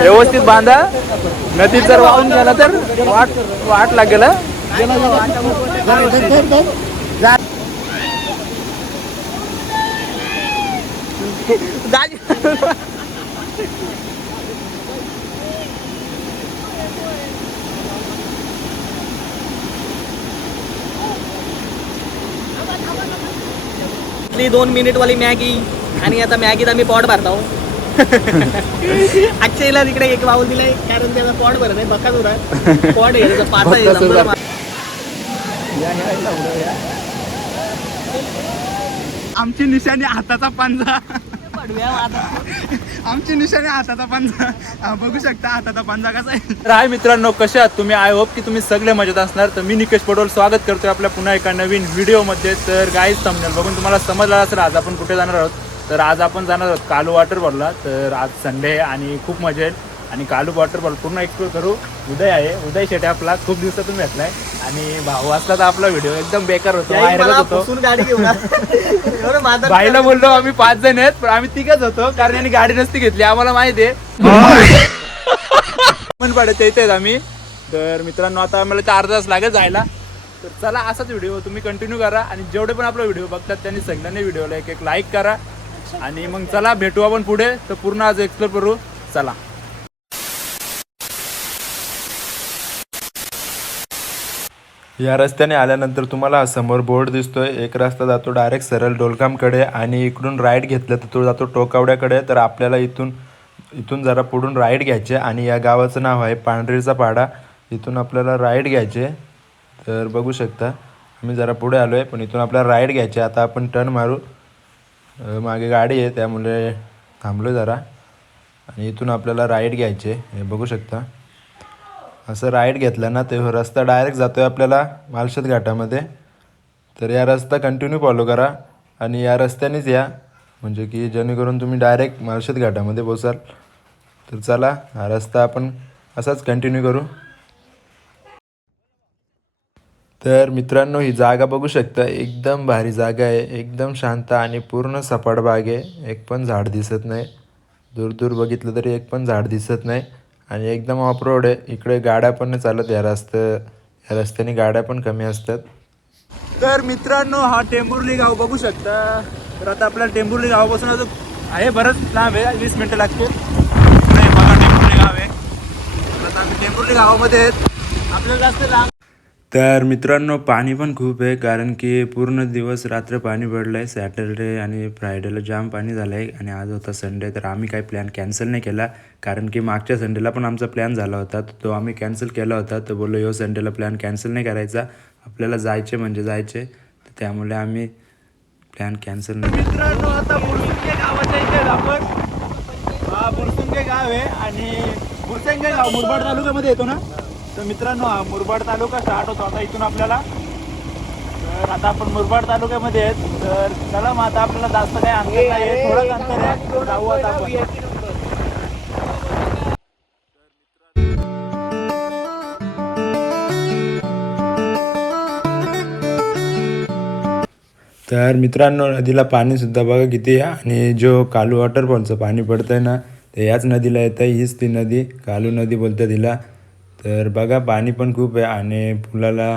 व्यवस्थित बांधा. नदीत जर वाहून गेला तर वाट वाट लागेल दोन मिनिट वाली मॅगी. आणि आता मॅगीत आम्ही पॉट भरतो. अक्षयला तिकडे एक वाऊल दिलाय कारण त्याचा पॉट भरत आहे बकाच होता पॉट आहे त्याचा पाता आहे आमची निशाणी हाताचा पंजा. आमची निशाणी हाताचा पंजा. हा, बघू शकता हाताचा पंजा कसा आहे. तर हाय मित्रांनो कसे आहात तुम्ही? आय होप की तुम्ही सगळे मजेत असणार. तर मी निकेश पटोल स्वागत करतोय आपल्या पुन्हा एका नवीन व्हिडिओमध्ये तर गाईज थंबनेल बघून तुम्हाला समजलं असेल आज आपण कुठे जाणार आहोत? तर आज आपण जाणार आहोत कालू वॉटरफॉलला तर आज संडे आहे आणि खूप मजा येईल. आणि कालू वॉटरफॉल पूर्ण एक्सप्लोर करू. उदय आहे. उदय शेटे आपला. खूप दिवसातून भेटलाय. आणि भाऊ असला तर आपला व्हिडिओ एकदम बेकार होतो. बाईला बोललो आम्ही पाच जण आहेत. पण आम्ही तिघच होतो. कारण यांनी गाडी नसती घेतली. आम्हाला माहिती आहे. पण इथे आहेत आम्ही. तर मित्रांनो आता आम्हाला चार तास लागेल जायला. तर चला असाच व्हिडिओ तुम्ही कंटिन्यू करा. आणि जेवढे पण आपला व्हिडिओ बघतात त्यांनी सगळ्यांनी व्हिडिओला एक एक लाईक करा. आणि मग चला भेटू आपण पुढे. तर पूर्ण आज एक्सप्लोर करू. चला. या रस्त्याने आल्यानंतर तुम्हाला हा समोर बोर्ड दिसतोय. एक रस्ता जातो डायरेक्ट सरळ डोलकामकडे आणि इकडून राईट घेतलं तर तो जातो टोकावड्याकडे. तर आपल्याला इथून इथून जरा पुढून राईट घ्यायचे आणि या गावाचं नाव आहे पांढरीचा पाडा. इथून आपल्याला राईट घ्यायचे. तर बघू शकता. आम्ही जरा पुढे आलो आहे पण इथून आपल्याला राईट घ्यायचे. आता आपण टर्न मारू. मागे गाडी आहे त्यामुळे थांबलो जरा. आणि इथून आपल्याला राईट घ्यायचे हे बघू शकता. असं राईट घेतलं ना ते रस्ता डायरेक्ट जातो आहे आपल्याला मालशेत घाटामध्ये. तर या रस्ता कंटिन्यू फॉलो करा आणि या रस्त्यानेच या. म्हणजे की जेणेकरून तुम्ही डायरेक्ट मालशेत घाटामध्ये पोचाल. तर चला हा रस्ता आपण असाच कंटिन्यू करू. तर मित्रांनो ही जागा बघू शकता. एकदम भारी जागा आहे. एकदम शांत आणि पूर्ण सपाट बाग आहे. एक पण झाड दिसत नाही. दूर दूर बघितलं तरी एक पण झाड दिसत नाही. आणि एकदम ऑफ रोड आहे. इकडे गाड्या पण चालत. या रस्ते या रस्त्याने गाड्या पण कमी असतात. तर मित्रांनो हा टेंभुर्ली गाव बघू शकता. तर आता आपल्याला टेंभुर्ली गावापासून अजून आहे बरंच लांब आहे. वीस मिनटं लागतील. नाही बघा टेंभुर्ली गाव आहे. तर आता आम्ही टेंभुर्ली गावामध्ये आहेत. आपल्याला जास्त लांब तर मित्रांनो पाणी पण खूप आहे कारण की पूर्ण दिवस रात्र पाणी पडलं आहे सॅटरडे आणि फ्रायडेला जाम पाणी झालं आहे आणि आज होता संडे तर आम्ही काही प्लॅन कॅन्सल नाही केला कारण की मागच्या संडेला पण आमचा प्लॅन झाला होता तर तो आम्ही कॅन्सल केला होता तर बोललो यो संडेला प्लॅन कॅन्सल नाही करायचा आपल्याला जायचे म्हणजे जायचे. तर त्यामुळे आम्ही प्लॅन कॅन्सल नाही मित्रांनो आता बुरसुंगे गावाच्या इथे आपण. हा बुरसुंगे गाव आहे आणि बुरसंगे गाव मुरबाड तालुक्यामध्ये येतो ना? तर मित्रांनो हा मुरबाड तालुका स्टार्ट होतो आता इथून आपल्याला तर आता आपण मुरबाड तालुक्यामध्ये आहेत तर चला मग आता आपल्याला जास्त काही अंतर नाही आहे थोडंच अंतर आहे जाऊ आता आपण तर मित्रांनो नदीला पाणी सुद्धा बघा किती आहे आणि जो कालू वॉटरफॉलचं पाणी पडतंय ना ते याच नदीला येतं हीच ती नदी कालू नदी बोलते तिला तर बघा पाणी पण खूप आहे आणि पुलाला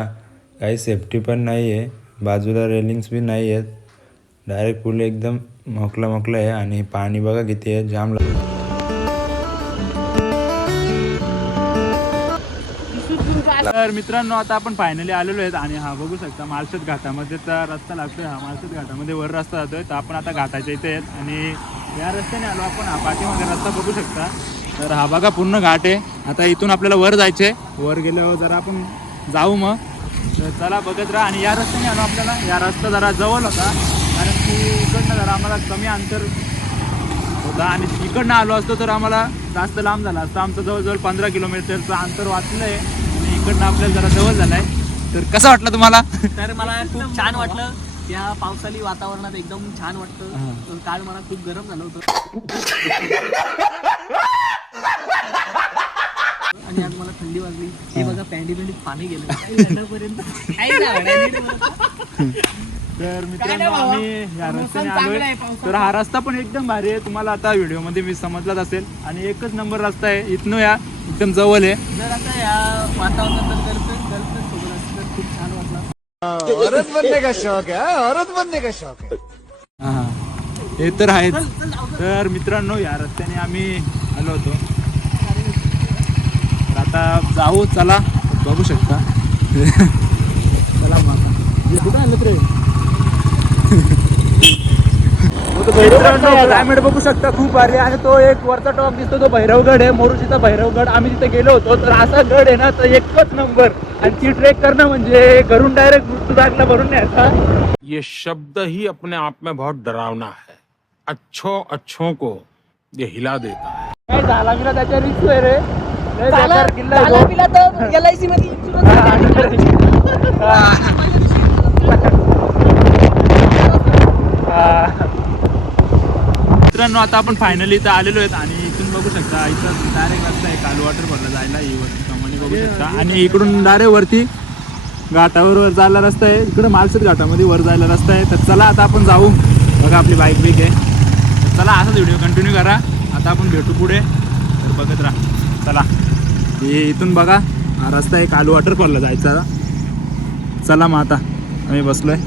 काही सेफ्टी पण नाही आहे बाजूला रेलिंग्स बी नाही आहेत डायरेक्ट पूल एकदम मोकला मोकला आहे आणि पाणी बघा किती आहे जाम ला- तर मित्रांनो आता आपण फायनली आलेलो आहेत आणि हा बघू शकता मालशेत तर रस्ता लागतोय. हा मालशेत घाटामध्ये वर रस्ता जातोय. तर आपण आता घाटाच्या इथे आहेत आणि या रस्त्याने आलो आपण. हा पाठीमागे रस्ता बघू शकता. तर हा बघा पूर्ण घाट आहे. आता इथून आपल्याला वर जायचे वर गेल्यावर जरा आपण जाऊ मग. तर चला बघत राहा आणि या रस्त्याने आलो आपल्याला. या रस्ता जरा जवळ होता. कारण की इकडनं जरा आम्हाला कमी अंतर होता. आणि इकडनं आलो असतो तर आम्हाला जास्त लांब झाला असतं. आमचं जवळजवळ पंधरा किलोमीटरचं अंतर वाचलं आहे आणि इकडनं आपल्याला जरा जवळ झालं आहे तर कसं वाटलं तुम्हाला? तर मला खूप छान वाटलं. या पावसाळी वातावरणात एकदम छान. वाटतं. तर काल मला खूप गरम झालं होतं. आणि आज मला थंडी वाजली. हे बघा पॅन्टी पॅन्टीत पाणी गेलं. नाही. तर मित्रांनो आम्ही या रस्त्याने आलोय. तर हा रस्ता पण एकदम भारी आहे. तुम्हाला आता व्हिडिओमध्ये मी समजलाच असेल. आणि एकच नंबर रस्ता आहे इथनं या एकदम जवळ आहे. जर आता या वातावरणात जर गर्लफ्रेंड गर्लफ्रेंड सोबत असतं तर खूप छान वाटलं. औरत बनने का शौक है औरत बनने का शौक हा. हे तर आहेच. तर मित्रांनो या रस्त्याने आम्ही आलो होतो. तर आता जाऊ चला. बघू शकता. चला कुठं आलं रे? क्लायमेट बघू शकता खूप भारी आहे. आणि तो एक वरचा टॉप दिसतो तो भैरवगड आहे. मोरुशीचा भैरवगड. आम्ही तिथे गेलो होतो. तर असा गड आहे ना तर एकच नंबर आणि ती ट्रेक करणं म्हणजे घरून डायरेक्ट मृत्यूदागला भरून न्यायचा. ये शब्द ही अपने आप में बहुत डरावना है। अच्छों अच्छों को ये हिला देता है। काय झाला बिला त्याच्या रिक्स आहे रे। लय बेकार किल्ला आहे झाला तो. पिला तर एल आय सी मध्ये मित्रांनो आता आपण फायनली इथं आलेलो आहेत आणि इथून बघू शकता इथं डायरेक्ट रस्ता आहे काल वॉटर भरला जायला ही वरती कमानी बघू शकता. आणि इकडून डायरेक्ट वरती घाटावर वर जायला रस्ता आहे. इकडं मालसद घाटामध्ये वर जायला रस्ता आहे. तर चला आता आपण जाऊ. बघा आपली बाईक बिक आहे. चला असाच व्हिडिओ कंटिन्यू करा. आता आपण भेटू पुढे. तर बघत राहा. चला. हे इथून बघा हा रस्ता आहे कालू वॉटरफॉलला जायचा. चला मग आता. आम्ही बसलोय.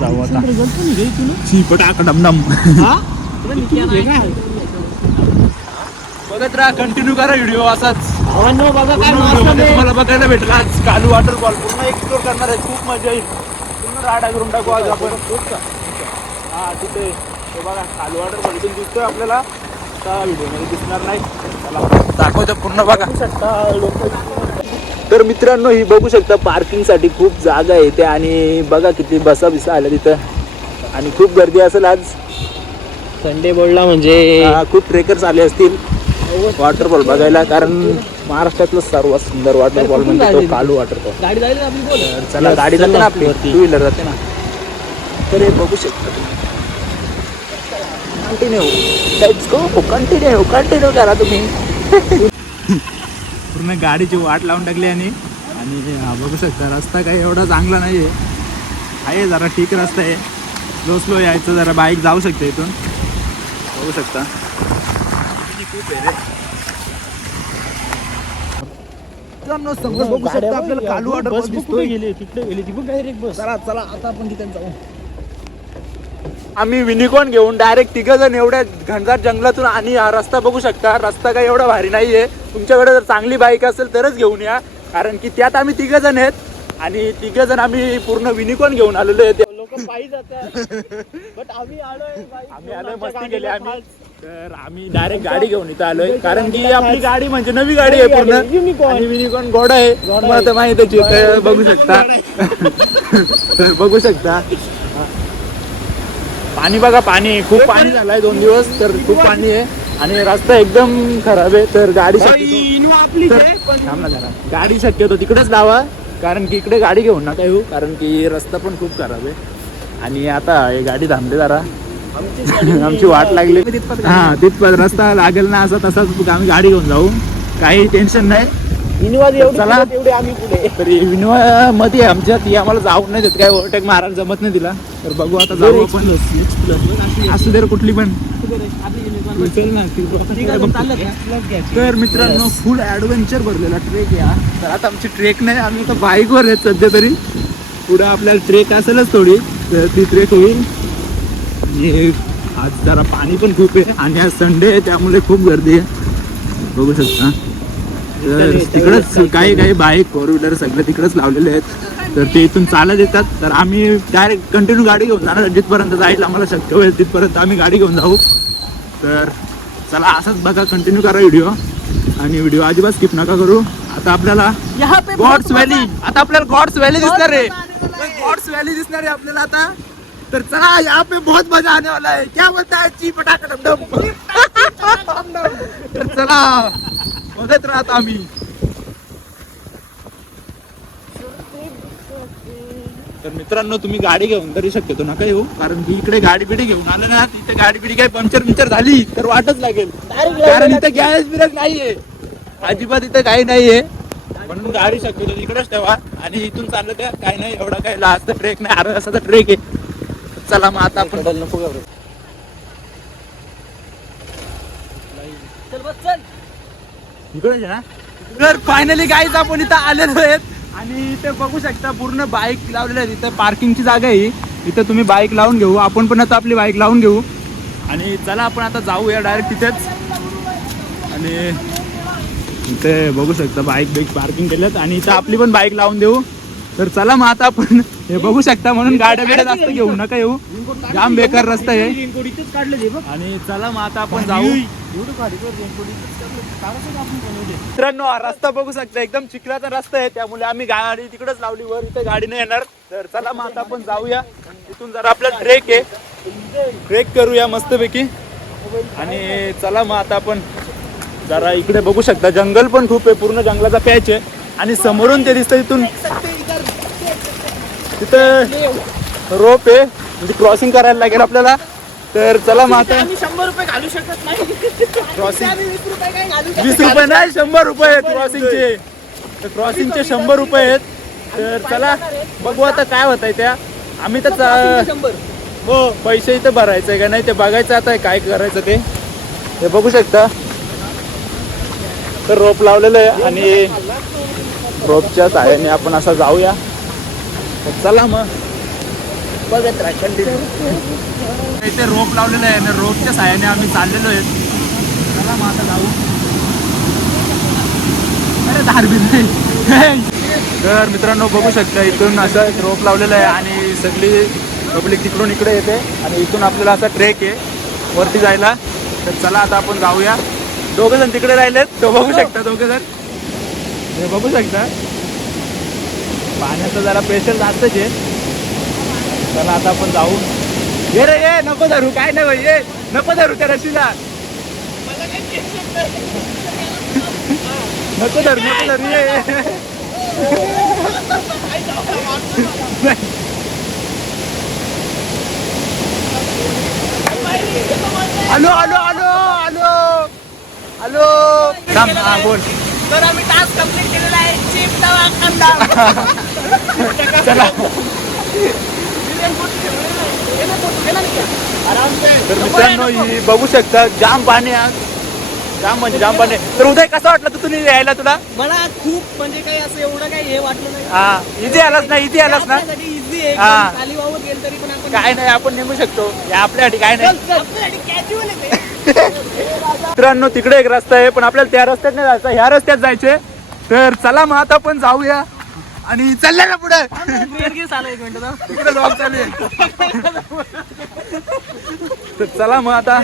जाऊ आता. पटाक डमडम. बघत राहा कंटिन्यू करा व्हिडिओ असाच. आहे. तुम्हाला बघायला भेटेल. आज कालू वॉटरफॉल पूर्ण एक्सप्लोर करणार आहे. खूप मजा येईल. पूर्ण राडा करून टाकू आज आपण. हा तिथे. हे बघा कालू वॉटरफॉल इथून दिसतोय आपल्याला. आता व्हिडिओमध्ये दिसणार नाही. चला. दाखवतो पूर्ण बघा. तर मित्रांनो ही बघू शकता पार्किंगसाठी खूप जागा आहे इथे आणि बघा किती बसा बिसा आल्या तिथं. आणि खूप गर्दी असेल आज. संडे बोलला म्हणजे खूप ट्रेकर्स आले असतील. वॉटरफॉल बघायला कारण महाराष्ट्रातलं सर्वात सुंदर वॉटरफॉल म्हणजे तो कालू वॉटरफॉल गाडी जायला आपली बोल. तर चला गाडी जाते ना आपली. टू व्हीलर जाते ना. तर हे बघू शकता continue let's go continue continue करा तुम्ही. पूर्ण गाडीची वाट लावून टाकली आणि आणि हा बघू शकता रस्ता काही एवढा चांगला नाही आहे आहे जरा ठीक रस्ता आहे. स्लो स्लो यायचं जरा बाईक जाऊ शकते इथून. बघू शकता. खूप आहे रे. मित्रांनो, समोर बघू शकता आपल्याला कालू वॉटरफॉल दिसतोय. गेली? तिकडे गेली ती बघ डायरेक्ट बस. चला चला आता आपण तिथे जाऊ. आम्ही विनिकॉन घेऊन डायरेक्ट तिघ जण एवढ्या घनदाट जंगलातून आणि हा रस्ता बघू शकता. रस्ता काही एवढा भारी नाहीये. तुमच्याकडे जर चांगली बाईक असेल तरच घेऊन या. कारण की त्यात आम्ही तिघ जण आहेत. आणि तिघ जण आम्ही पूर्ण विनिकॉन घेऊन आलेलो आहे. लोक पायी जातात. बट आम्ही आलोय आम्ही आलोय मस्ती केली आम्ही. तर आम्ही डायरेक्ट गाडी घेऊन इथं आलोय. कारण की आपली गाडी म्हणजे नवी गाडी आहे पूर्ण. आणि युनिकॉर्न घोडा आहे. तर माहितच आहे बघू शकता. बघू शकता. पाणी बघा पाणी. खूप पाणी झालंय दोन दिवस तर खूप पाणी आहे. आणि रस्ता एकदम खराब आहे तर गाडी शक्यतो- थांब ना जरा. गाडी शक्यतो तिकडेच लावा कारण की इकडे गाडी घेऊन नका येऊ कारण की रस्ता पण खूप खराब आहे. आणि आता हे गाडी थांबते जरा. आमची वाट लागली. हा तिथपर्यंत रस्ता लागेल ना असा तसाच आम्ही गाडी घेऊन जाऊ. काही टेन्शन नाही. इनोवा चला. एवढी तेवढे आम्ही पुढे. तरी विनोवा मध्ये आमच्या ती आम्हाला जाऊ नाही देत. काय ओव्हरटेक मारायला जमत नाही तिला. तर बघू आता जाऊ आपण. असू दे कुठली पण. तर मित्रांनो फुल ऍडव्हेंचर भरलेला ट्रेक या. तर आता आमची ट्रेक नाही आम्ही आता बाईकवर आहेत सध्या तरी. पुढे आपल्याला ट्रेक असेलच थोडी. तर ती ट्रेक होईल. आज जरा पाणी पण खूप आहे. आणि आज संडे आहे त्यामुळे खूप गर्दी आहे. बघू शकता. तर तिकडच काही काही बाईक फोर व्हीलर सगळे तिकडेच लावलेले आहेत. तर ते इथून चालत येतात. तर आम्ही डायरेक्ट कंटिन्यू गाडी घेऊन जाणार. जिथपर्यंत जाईल आम्हाला शक्य होईल तिथपर्यंत आम्ही गाडी घेऊन जाऊ. तर चला असंच बघा कंटिन्यू करा व्हिडिओ आणि व्हिडिओ अजिबात स्किप नका करू. आता आपल्याला गॉड्स व्हॅली आता आपल्याला गॉड्स व्हॅली दिसणार आहे. गॉड्स व्हॅली दिसणार आहे आपल्याला आता. तर चला यहाँ पे बहुत मजा आने वाला है क्या बोलता है? ची पटाका डमडम तर चला. बघत राहत आम्ही. तर मित्रांनो तुम्ही गाडी घेऊन तरी शक्यतो नका येऊ कारण की इकडे गाडी बिडी घेऊन आलं ना तिथे गाडी बिडी काही पंक्चर पिंचर झाली तर वाटच लागेल. कारण इथे गॅस बिरस नाहीये. अजिबात इथे काही नाहीये. म्हणून गाडी शक्यतो इकडेच ठेवा आणि इथून चाललं त्या काही नाही एवढा काही लास्ट ट्रेक नाही अर्धा तासाचा ट्रेक आहे. चला मग आता आपण चल बस चल. इकडे ना. तर फायनली गाईज आपण इथं आलेलो आहेत. आणि इथे बघू शकता पूर्ण बाईक लावलेल्या आहेत. इथं पार्किंगची जागा आहे ही. इथं तुम्ही बाईक लावून घेऊ. आपण पण आता आपली बाईक लावून घेऊ. आणि चला आपण आता जाऊया डायरेक्ट तिथेच. आणि इथे बघू शकता बाईक बाईक पार्किंग केल्यात आणि इथं आपली पण बाईक लावून देऊ. तर चला मग आता आपण हे बघू शकता म्हणून गाड्या बिड्या जास्त घेऊ नका येऊ. जाम बेकार रस्ता आहे. आणि चला मग आता आपण जाऊ. मित्रांनो हा रस्ता बघू शकता एकदम चिखलाचा रस्ता आहे. त्यामुळे आम्ही गाडी तिकडेच लावली वर इथे गाडी नाही येणार. तर चला मग आता आपण जाऊया. इथून जरा आपला ट्रेक आहे. ट्रेक करूया मस्तपैकी. आणि चला मग आता आपण जरा इकडे बघू शकता. जंगल पण खूप आहे पूर्ण जंगलाचा पॅच आहे. आणि समोरून ते दिसतं इथून. तिथं रोप आहे म्हणजे क्रॉसिंग करायला लागेल आपल्याला. तर चला मग आता शंभर रुपये घालू शकत नाही. क्रॉसिंग वीस रुपये नाही. शंभर रुपये आहेत क्रॉसिंगचे तर क्रॉसिंगचे शंभर रुपये आहेत. तर चला बघू आता काय होत आहे त्या. आम्ही तर हो पैसे इथं भरायचं आहे का नाही ते बघायचं आता काय करायचं ते. हे बघू शकता. तर रोप लावलेलं आहे आणि रोपच्या साह्याने आपण असं जाऊया. चला मग. बघत राहा इथे रोप लावलेलं आहे आणि रोपच्या साह्याने आम्ही चाललेलो आहेत चला मग आता जाऊ. अरे धारबी नाही. तर मित्रांनो बघू शकता इथून असं रोप लावलेलं आहे आणि सगळी पब्लिक तिकडून इकडे येते आणि इथून आपल्याला असा ट्रेक आहे वरती जायला. तर चला आता आपण जाऊया. दोघं जण तिकडे राहिलेत तो बघू शकता दोघं जण. हे बघू शकता. पाण्याचं जरा प्रेशर जास्तच आहे. चला आता आपण जाऊ. ये रे ये नको धरू. काय नाही भाई ये. नको धरू त्या रशीला नको धरू नको धरू. ये ये. आलो आलो आलो आलो. आलो. थांब हा बोल. तर आम्ही टास्क कंप्लीट केलेला आहे. चिप तवा कांदा चला. तर मित्रांनो ही बघू शकता जाम पाणी आज. जाम म्हणजे जाम पाणी. तर उदय कसा वाटलं तू तुम्ही यायला तुला? मला खूप म्हणजे काही असं एवढं काही हे वाटलं नाही. हा इथे आलास ना इथे आलास ना? इझी आहे. हा. खाली वावत गेलं तरी पण आपण काय नाही आपण नेमू शकतो. या आपल्यासाठी काय नाही. आपल्यासाठी casual आहे ते. मित्रांनो तिकडे एक रस्ता आहे पण आपल्याला त्या रस्त्यात नाही जायचं ह्या रस्त्यात जायचे तर चला मग आता आपण जाऊया आणि चालल्या ना पुढे. तर चला मग आता.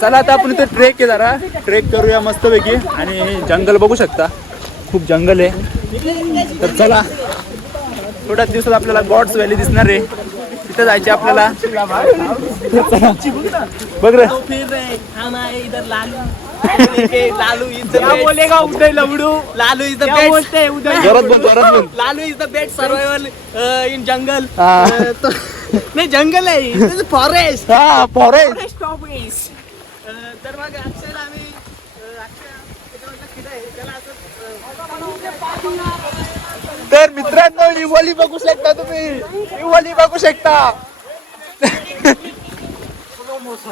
चला आता आपण इथे ट्रेक आहे जरा. ट्रेक करूया मस्तपैकी आणि जंगल बघू शकता. खूप जंगल आहे. तर चला. थोड्याच दिवसात आपल्याला गॉड्स व्हॅली दिसणार आहे. तिथे जायचे आपल्याला. बघ रे. लालू इज बोलेगा Uday लवडू? Lalu is the best Uday जोरात बोल जोरात बोल Lalu is the best survival in jungle हा. तो नाही जंगल आहे. फॉरेस्ट हा फॉरेस्ट फॉरेस्ट ऑफिस तर मग अक्षयला आम्ही आहे. त्याला असं अ, तर मित्रांनो ही वली बघू शकता तुम्ही. ही वली बघू शकता.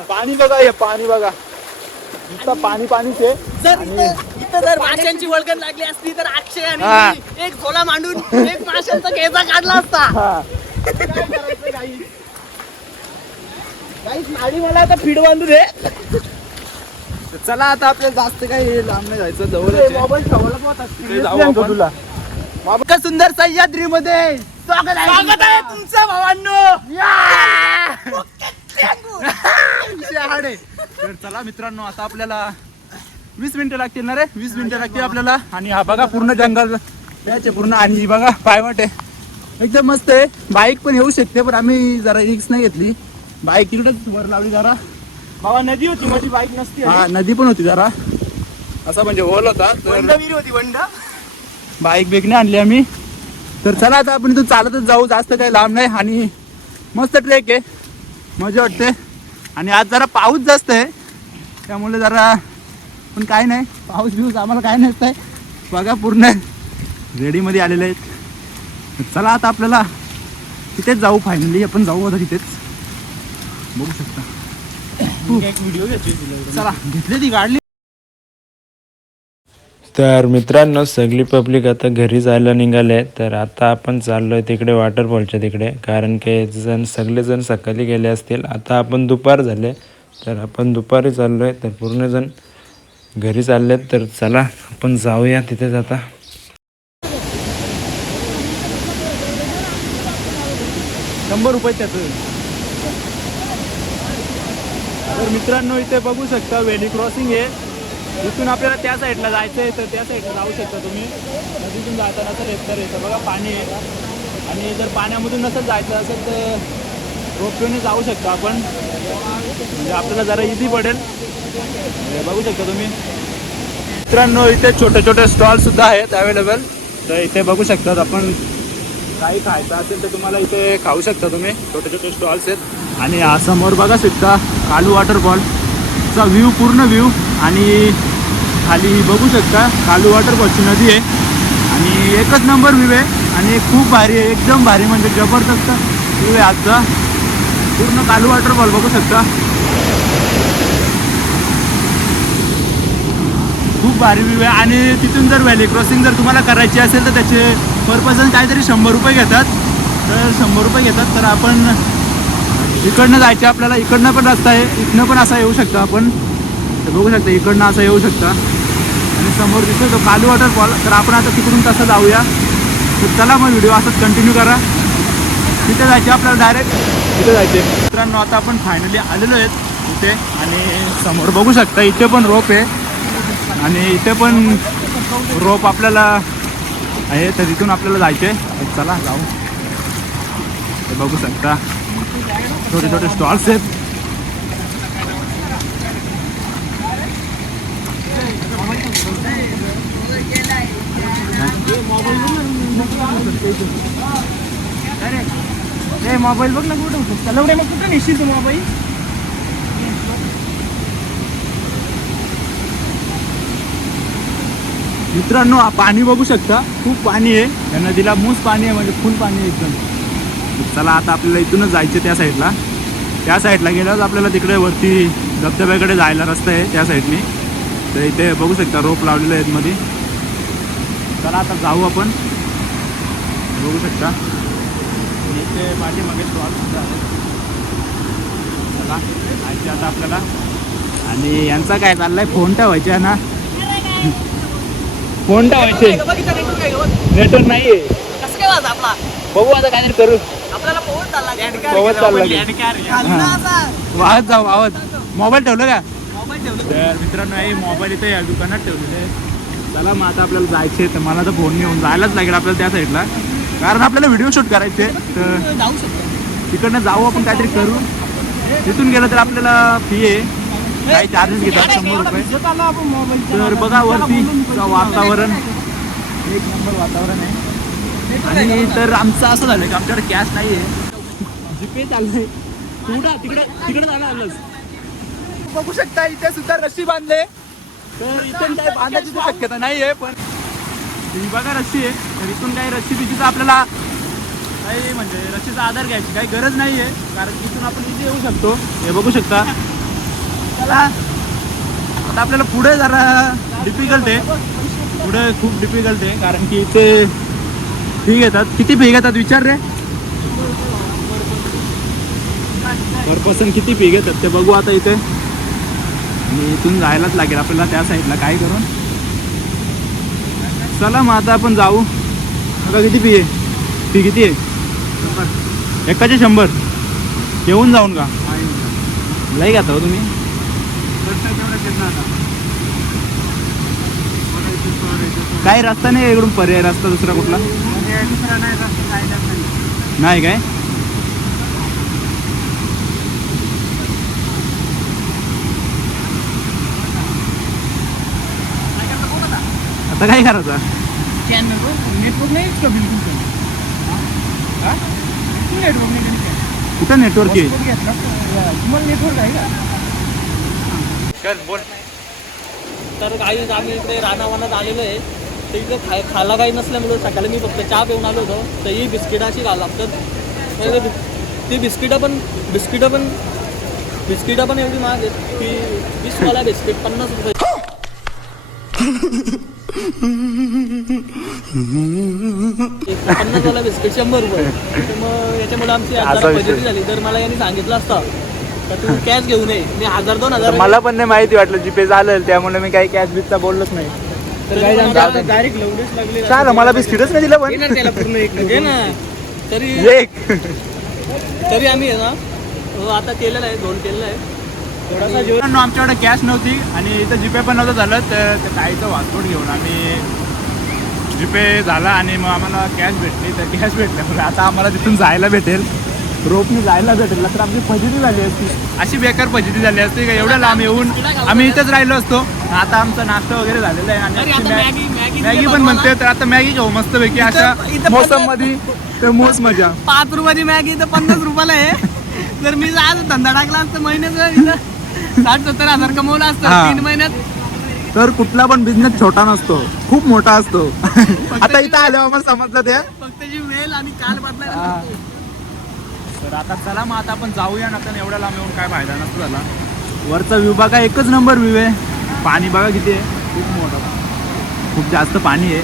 पाणी बघा हे पाणी बघा. नुसतं पाणी पाणीच आहे. जर इथं इथं जर माशांची वळगण लागली असती तर अक्षय आणि हा. मी एक झोला मांडून एक माशांचा केसा काढला असता. हा. गाईस? नाडी मला आता फीड बांधू दे. चला आता आपल्याला जास्त काही लांब नाही जायचं जवळ मोबाईल होता जाऊ आपण. तुला. बाबा सुंदर सह्याद्री मध्ये स्वागत आहे तुमचं. भावांनो. तर चला मित्रांनो आता आपल्याला वीस मिनिटं लागतील ना रे? वीस मिनिटं लागतील आपल्याला. आणि हा बघा पूर्ण जंगल. पूर्ण आणि ही बघा पायवाट आहे. एकदम मस्त आहे. बाईक पण येऊ शकते पण आम्ही जरा रिक्स नाही घेतली. बाईक इकडेच वर लावली जरा. बाबा नदी होती माझी बाईक नसती. हा नदी पण होती जरा. असा म्हणजे होल होता वंडवीर होती वंड. बाईक बेकने आणली आम्ही. तर चला आता आपण इथून चालतच जाऊ. जास्त काही लांब नाही. आणि मस्त ट्रेक आहे. मजा वाटते. आणि आज जरा पाऊस जास्त आहे. त्यामुळे जरा पण काय नाही. पाऊस बिऊस आम्हाला काय नसतंय बघा पूर्ण. रेडीमध्ये आलेले आहेत. चला आता आपल्याला तिथेच जाऊ फायनली आपण जाऊ आता तिथेच. बघू शकता. एक व्हिडिओ चला. घेतली ती काढली तर मित्रांनो सगळी पब्लिक आता घरी जायला निघाले. तर आता आपण चाललो आहे तिकडे वॉटरफॉलच्या तिकडे. कारण की जण सगळेजण सकाळी गेले असतील. आता आपण दुपार झाले. तर आपण दुपारी चाललो आहे तर पूर्णजण घरी चालले तर चला आपण जाऊया तिथेच आता शंभर रुपये त्यातून तर मित्रांनो इथे बघू शकता वेली क्रॉसिंग आहे इथून आपल्याला त्या साईडला जायचं आहे तर त्या साईडला जाऊ शकता तुम्ही. नदीतून जाताना तर येत तर येतं बघा पाणी आहे. आणि जर पाण्यामधून नसेल जायचं असेल तर रोपवेने जाऊ शकतो आपण. म्हणजे आपल्याला जरा इझी पडेल. बघू शकता तुम्ही. मित्रांनो इथे छोटे छोटे स्टॉल सुद्धा आहेत अवेलेबल तर इथे बघू शकतात आपण काही खायचं असेल तर तुम्हाला इथे खाऊ शकता तुम्ही. छोटे छोटे स्टॉल्स आहेत. आणि समोर बघा सुद्धा कालू वॉटरफॉल चा व्ह्यू पूर्ण व्ह्यू आणि खाली बघू शकता कालू वॉटरफॉलची नदी आहे. आणि एकच नंबर व्ह्यू आहे. आणि खूप भारी आहे एकदम भारी म्हणजे जबरदस्त व्ह्यू आहे आजचा. पूर्ण कालू वॉटरफॉल बघू शकता. खूप भारी व्ह्यू आहे. आणि तिथून जर व्हॅली क्रॉसिंग जर तुम्हाला करायची असेल तर त्याचे पर पर्सन काहीतरी शंभर रुपये घेतात. तर शंभर रुपये घेतात. तर आपण इकडनं जायचे आपल्याला. इकडनं पण रस्ता आहे. इथनं पण असा येऊ शकता आपण. बघू शकता इकडनं असा येऊ शकता. आणि समोर दिसतो तो कालू वॉटरफॉल तर आपण आता तिकडून तसं जाऊया. तर चला मग व्हिडिओ असंच कंटिन्यू करा. तिथे जायचे आपल्याला डायरेक्ट तिथे जायचे मित्रांनो आता आपण फायनली आलेलो आहेत इथे. आणि समोर बघू शकता इथे पण रोप आहे. आणि इथे पण रोप आपल्याला आहे. तर तिथून आपल्याला जायचं आहे चला जाऊ. बघू शकता. छोटे छोटे स्टॉल्स आहेत अरे मोबाईल बघ ना कुठं चला मग कुठं नेशील तू मोबाईल? मित्रांनो पाणी बघू शकता. खूप पाणी आहे. या नदीला मूस पाणी आहे म्हणजे फुल पाणी आहे एकदम. चला आता आपल्याला इथूनच जायचं त्या साईडला. त्या साईडला गेल्यावर आपल्याला तिकडे वरती धबधब्याकडे जायला रस्ता आहे त्या साईडनी. तर इथे बघू शकता रोप लावलेले आहेत मध्ये चला आता जाऊ आपण. बघू शकता. इथे पाठीमागे स्टॉल सुद्धा आहेत चला जायचे आता आपल्याला. आणि यांचा काय चाललाय? फोन ठेवायचे आहे ना? फोन ठेवायचे. नेटवर्क काय आपला बघू आता काहीतरी करू. आपल्याला पोहत चालला पोहत चालला वाहत जाऊ वाहत मोबाईल ठेवलं का? मोबाईल ठेवलं. तर मित्रांनो हे मोबाईल इथे या दुकानात ठेवलेले आहे. चला मग आता आपल्याला जायचे तर मला तर फोन घेऊन जायलाच लागेल आपल्याला त्या साईडला कारण आपल्याला व्हिडिओ शूट करायचे तर जाऊ शकतो. तिकडनं जाऊ आपण काहीतरी करू. तिथून गेलं तर आपल्याला फी आहे. काही चार्जेस घेतात शंभर रुपये. तर बघा वरती वातावरण. एक नंबर वातावरण आहे. आणि तर आमचं असं झालं की आमच्याकडे कॅश नाही आहे जीपे चाललंय. कुठं तिकडे तिकडे आलंच. बघू शकता इथे सुद्धा रस्सी बांधले. तर इथून काही बांधायची शक्यता नाही आहे पण ही बघा रस्सी आहे. तर इथून काही रस्सी बिशीचा आपल्याला काही म्हणजे रस्सीचा आधार घ्यायची काही गरज नाही आहे कारण इथून आपण इथे येऊ शकतो. हे बघू शकता. चला. आता आपल्याला पुढे जरा डिफिकल्ट आहे. पुढे खूप डिफिकल्ट आहे कारण की इथे फी घेतात. किती फी घेतात? विचार रे. पर पर्सन किती फी घेतात ते बघू आता इथे. आणि इथून जायलाच लागेल. आपल्याला त्या साईडला काय करून. चला मग आता आपण जाऊ. आता किती फी आहे? फी किती आहे? एकाचे शंभर. येऊन जाऊन का? लई घेता हो तुम्ही. काही रस्ता नाही आहे इकडून पर्याय? रस्ता दुसरा कुठला? नाही काय? आता काय करायचं? नेटवर्क नाही का बिलकुल नेटवर्क नाही कुठं नेटवर्क आहे? घेतला तुम्हाला नेटवर्क आहे का चल बोल तर काही आम्ही इकडे रानावनात आलेलो आहे. तर इकडे खाय खायला काही नसल्यामुळे सकाळी मी फक्त चहा पिऊन आलो होतो. तर ही बिस्किट अशी घाल लागतात ती बिस्किटं पण बिस्किटं पण बिस्किटं पण एवढी महाग आहेत की वीसवाला बिस्किट पन्नास रुपये. एक पन्नासवाला बिस्किट शंभर रुपये. तर मग याच्यामुळे आमची असा जरा विषय. फजिती झाली. तर मला यांनी सांगितलं असतं तू कॅश घेऊ नये मी हजार दोन हजार मला पण नाही माहिती वाटलं जीपे चालेल त्यामुळे मी काही कॅश बिकचा बोललोच नाही. डायरेक्ट लवडीच लागली. चाल मला बिस्किटच नाही दिलं पण. येणार त्याला पूर्ण एक घे ना. तरी एक. तरी आम्ही आहे ना. हो, आता केलेलं आहे दोन केलेलं आहे. थोडासा जेवण आमच्याकडे कॅश नव्हती आणि इथं जीपे पण नव्हतं झालं तर ताईचं वासपोट घेऊन आम्ही जीपे झाला आणि मग आम्हाला कॅश भेटली तर कॅश भेटल्यामुळे आता आम्हाला तिथून जायला भेटेल. रोपने जायला भेटेल तर आमची फजिती झाली असती. अशी बेकार फजिती झाली असती का? एवढ्या लांब येऊन आम्ही इथंच राहिलो असतो. आता आमचा नाश्ता वगैरे झालेला आहे आणि मॅगी मॅगी मॅगी पण म्हणते तर आता मॅगी घेऊ मस्त पैकी अशा मोसममध्ये तर मोस मजा. पाच रुपयाची मॅगी तर पन्नास रुपयाला आहे. जर मी आज धंदा टाकला असतं महिन्याचं इथं साठ सत्तर हजार कमवलं असतं. तीन महिन्यात. तर कुठला पण बिझनेस छोटा नसतो. खूप मोठा असतो. आता इथं आल्यावर समजलं ते. फक्त जी वेल आणि काल बदलायला तर आता चला मग आता आपण जाऊया ना तर एवढ्या लांब येऊन काय फायदा नसतो झाला वरचा व्ह्यू बघा एकच नंबर व्ह्यू आहे. पाणी बघा किती आहे. खूप मोठं. खूप जास्त पाणी आहे.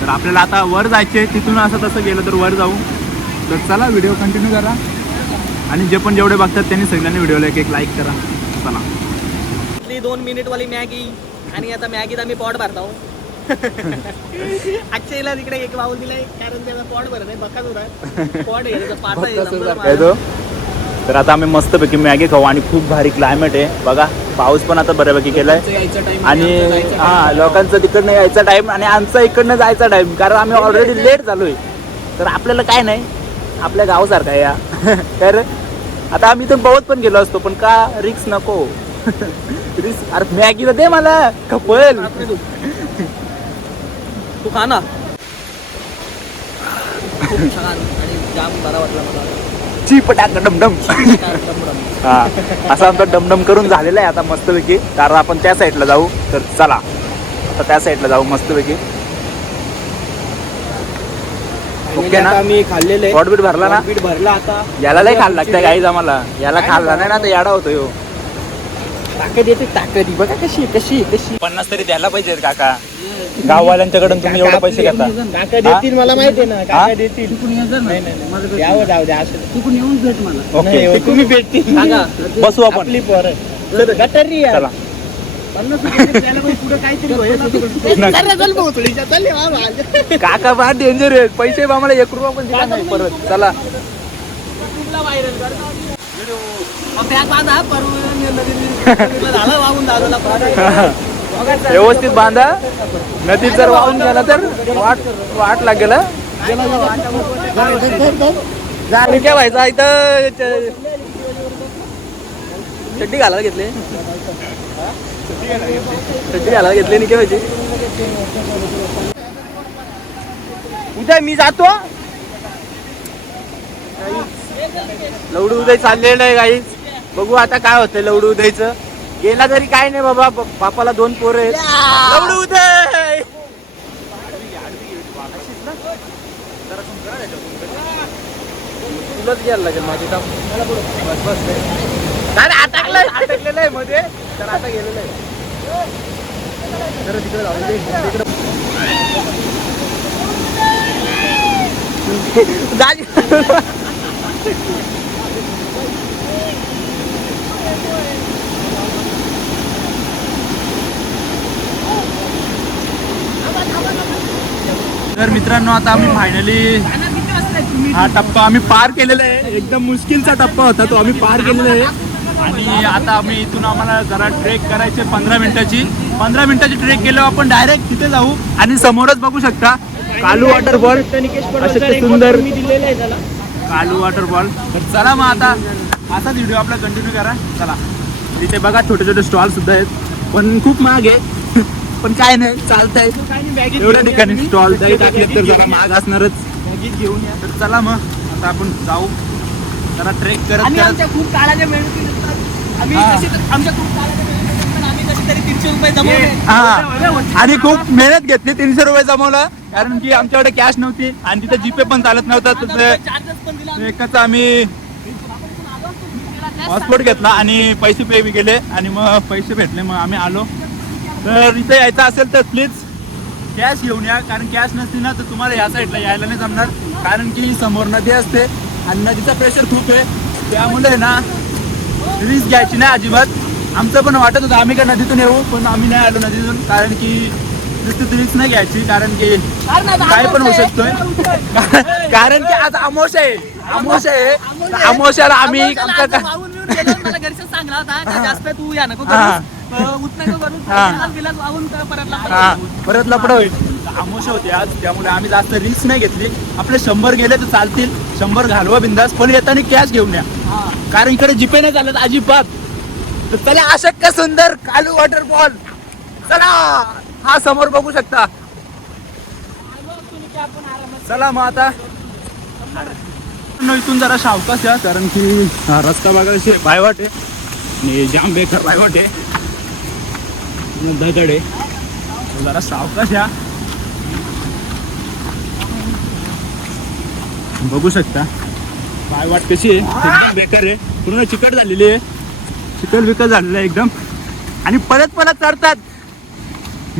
तर आपल्याला आता वर जायचे तिथून असं तसं गेलं तर वर जाऊ. तर चला व्हिडिओ कंटिन्यू करा. आणि जे पण जेवढे बघतात त्यांनी सगळ्यांनी व्हिडिओला एक एक लाईक करा. चला. दोन मिनिट वाली मॅगी. आणि आता मॅगीत आम्ही पॉट भरतो. अक्षयला तिकडे एक दिलाय कारण भरत बकाच होता पॉट आहे त्याचा पाटा आहे नंबर मारा. तर आता आम्ही मस्तपैकी मॅगी खाऊ आणि खूप भारी क्लायमेट आहे बघा पाऊस पण आता बऱ्यापैकी केलाय आणि हा. लोकांचं तिकडनं यायचा टाइम आणि आमचा इकडनं जायचा टाइम कारण आम्ही ऑलरेडी लेट झालोय तर आपल्याला काय नाही आपल्या गावासारखं आहे या तर आता आम्ही तर बहुत पण गेलो असतो पण का रिक्स नको रिक्स अरे मॅगीला दे मला कपल तू खा ना. खूप छान आणि जाम बरा वाटला मला. डमडम? डमडम. हा. असा आमचा डमडम करून झालेला आहे आता मस्तपैकी. कारण आपण त्या साईडला जाऊ. तर चला. आता त्या साईडला जाऊ मस्तपैकी. ओके ना? मी खाल्लेले पॉटबीट भरला ना? पीठ भरला आता. याला लय खायला लागतं गाईज आम्हाला. याला खाल्ला नाही ना तर याडा होतो ह्यो ताकद येते ताकद बघा कशी आहे, कशी आहे, कशी आहे. पन्नास तरी द्यायला पाहिजेत काका. गाववाल्यांच्याकडून तुम्ही एवढे पैसे घेता. काका देतील मला माहिती आहे ना. हा? काका देतील. नाही नाही यावं जाऊ द्या असं तिकडून येऊन भेट मला. ओके. तुम्ही भेटतील. बसू आपण. आपली पोरं. गटारी आहे. चला. पन्नास रुपये द्यायला पाहिजे, पुढं काहीतरी होईल. ना तिकडून. चल. रे, चल भोसडीच्या, चल रे, वा, वा. काका फार डेंजर आहेत. पैसे आम्हाला एक रुपया पण दिला नाही परत. चला. बांधा, परवा वाहून दादाला व्यवस्थित बांधा. नदीत जर वाहून गेला तर वाट वाट लागेल काय व्हायचं? इथं चड्डी घालायला घेतले. चड्डी घालायला घेतली आणि काय व्हायची उद्या मी जातो. लवडू उदय चाललेलं आहे काही बघू आता काय होतंय लवडू उदयचं. गेला तरी काय नाही बाबा बापाला दोन पोरं आहेत. लवडू उदय! तुलाच घ्यायला लागेल माझी काम अरे अटकलंय. अटकलेलं आहे मध्ये. तर आता गेलेलं आहे. तिकडे जाऊ. तिकडे. तर मित्रांनो आता आम्ही फायनली हा टप्पा आम्ही पार केलेला आहे. एकदम मुश्किलचा टप्पा होता तो आम्ही पार केलेला आहे. आणि आता आम्ही इथून आम्हाला जरा ट्रेक करायचे पंधरा मिनिटाची. पंधरा मिनिटाची ट्रेक केल्यावर आपण डायरेक्ट तिथे जाऊ आणि समोरच बघू शकता. कालू वॉटरफॉल असे ते सुंदर कालू वॉटरफॉल तर चला मग आता असाच व्हिडिओ आपला कंटिन्यू करा. चला. तिथे बघा छोटे छोटे स्टॉल सुद्धा आहेत. पण खूप महाग आहे. पण काय नाही चालतंय. एवढ्या ठिकाणी स्टॉल जरी टाकले तर जरा महाग असणारच. घेऊन या. तर चला मग आता आपण जाऊ. जरा ट्रेक करत खूप काळाच्या मेहनती. आम्ही हा. आमच्या खूप काळाच्या रुपये जमवले. हा. आणि खूप मेहनत घेतली तीनशे रुपये जमवलं. कारण की आमच्याकडे कॅश नव्हती आणि तिथे जीपे पण चालत नव्हता. एकच आम्ही पासपोर्ट घेतला आणि पैसे पे बी केले आणि मग पैसे भेटले मग आम्ही आलो. तर इथे यायचं असेल तर प्लीज कॅश घेऊन या कारण कॅश नसली ना तर तुम्हाला या साईडला यायला नाही जमणार. कारण की समोर नदी असते आणि नदीचा प्रेशर खूप आहे. त्यामुळे ना रिस्क घ्यायची नाही अजिबात. आमचं पण वाटत होतं आम्ही काय नदीतून येऊ पण आम्ही नाही आलो नदीतून कारण की नुसती रिस्क नाही घ्यायची कारण की काय पण होऊ शकतोय. कारण की आज अमोश आहे. अमोश आहे. तर अमोशाला आम्ही होता जास्त तू या नको परत लपड होईल. आमोशा होते आज त्यामुळे आम्ही जास्त रिस्क नाही घेतली. आपले शंभर गेले तर चालतील. शंभर घालवा बिंदास पण येताना कॅश घेऊन या. कारण इकडे जिपे नाही चालत अजिबात. तर चला अशक्य सुंदर कालू वॉटरफॉल चला. हा समोर बघू शकता. चला मग आता. इथून जरा सावकाश या कारण की हा रस्ता बघायचे बायवाट आहे आणि जाम बेकार बायवाट आहे दगड आहे. जरा सावकाश या. बघू शकता. पायवाट कशी आहे? एकदम बेकार आहे. पूर्ण चिकट झालेली आहे. चिकट बिकट झालेलं आहे एकदम. आणि परत परत चढतात.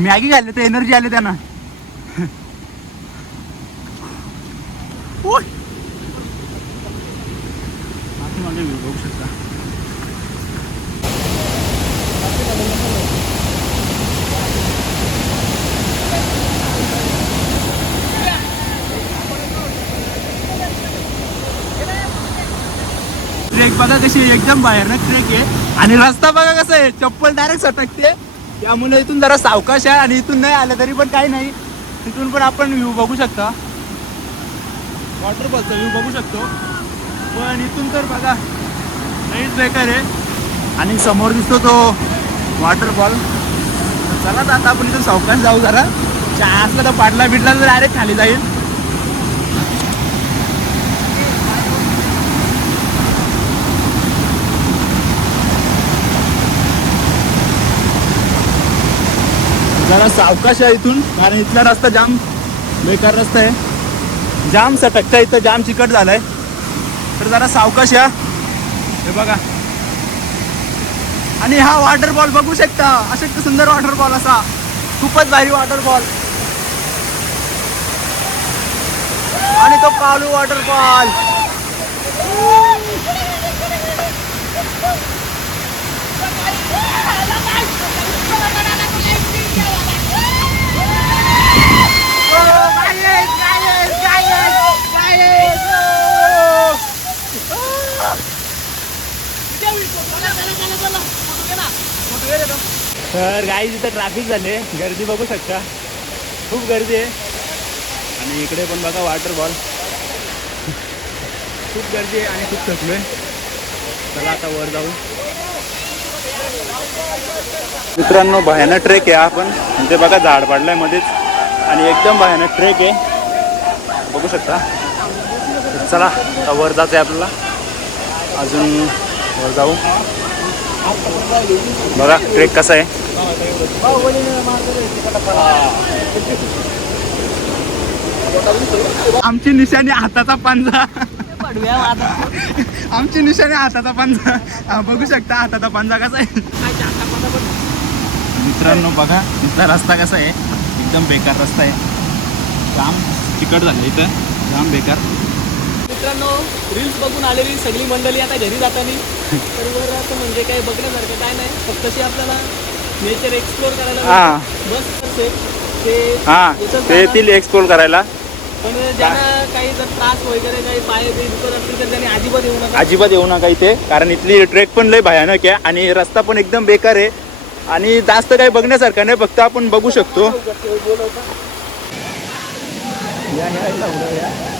मॅगी घालले तर एनर्जी आली त्यांना. बघू शकता. ट्रेक बघा कशी एकदम बाहेर ना ट्रेक आहे. आणि रस्ता बघा कसा आहे चप्पल डायरेक्ट सटकते. त्यामुळे इथून जरा सावकाश आहे आणि इथून नाही आलं तरी पण काही नाही. तिथून पण आपण व्ह्यू बघू शकता. वॉटरफॉलचा व्ह्यू बघू शकतो. पण इथून तर बघा नाहीच बेकार आहे. आणि समोर दिसतो तो वॉटरफॉल चला तर आता आपण इथून सावकाश जाऊ जरा. चहा असला तर पाडला बिडला तर अरे खाली जाईल. जरा सावकाश आहे इथून कारण इथला रस्ता जाम बेकार रस्ता आहे. जाम सटकता इथं जाम चिकट झालाय. तर जरा सावकाश या. हे बघा. आणि हा वॉटरफॉल बघू शकता. अशक्त सुंदर वॉटरफॉल असा. खूपच भारी वॉटरफॉल आणि तो कालू वॉटरफॉल तर गाई तिथं ट्रॅफिक झाले गर्दी बघू शकता. खूप गर्दी आहे. आणि इकडे पण बघा वॉटरफॉल खूप गर्दी आहे आणि खूप थकलो आहे चला आता वर जाऊ. मित्रांनो भयानक ट्रेक आहे आपण म्हणजे बघा झाड पडलाय मध्येच. आणि एकदम भयानक ट्रेक आहे. बघू शकता. चला आता वर जायचं आहे आपल्याला. अजून वर जाऊ. बघा ट्रेक कसा आहे. आमची निशाणी हाताचा पांजा. आमची निशाणी हाताचा पांजा. बघू शकता हाताचा पंजा कसा आहे. मित्रांनो बघा इथला रस्ता कसा आहे. एकदम बेकार रस्ता आहे. जाम चिकट झालं इथं. जाम बेकार. मित्रांनो रील्स बघून आलेली सगळी मंडळी आता घरी जातानी. तर वर असं म्हणजे काही बघण्यासारखं काय नाही. फक्त अशी आपल्याला नेचर एक्सप्लोर करायला हा. बस ते हा येतील एक्सप्लोर करायला. पण ज्यांना काही जर त्रास वगैरे काही पाय बी दुखत असतील तर त्यांनी अजिबात येऊ नका. अजिबात येऊ नका इथे. कारण इथली ट्रेक पण लय भयानक आहे आणि रस्ता पण एकदम बेकार आहे. आणि जास्त काही बघण्यासारखं नाही फक्त आपण बघू शकतो या, या, या, या.